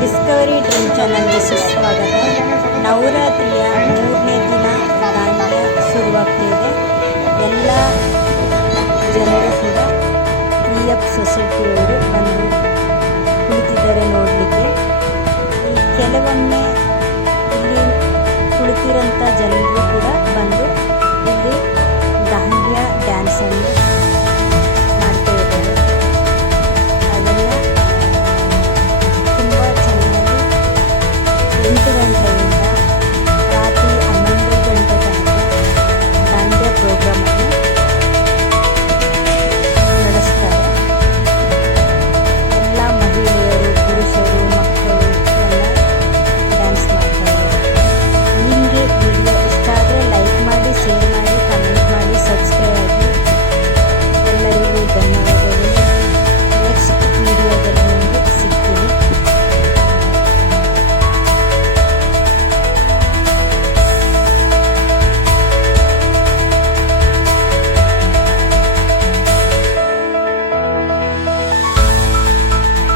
Discovery dream ಚಾನಲ್ಗೆ ಸುಸ್ವಾಗತ. ನವರಾತ್ರಿಯ 3ನೇ ದಿನ ದಾಂಡ್ಯ ಶುರುವಾಗ್ತಿದೆ. ಎಲ್ಲ ಜನರು ಕೂಡ EF ಸೊಸೈಟಿಯವರು ಬಂದು ಕುಳಿತಿದ್ದಾರೆ ನೋಡಿ.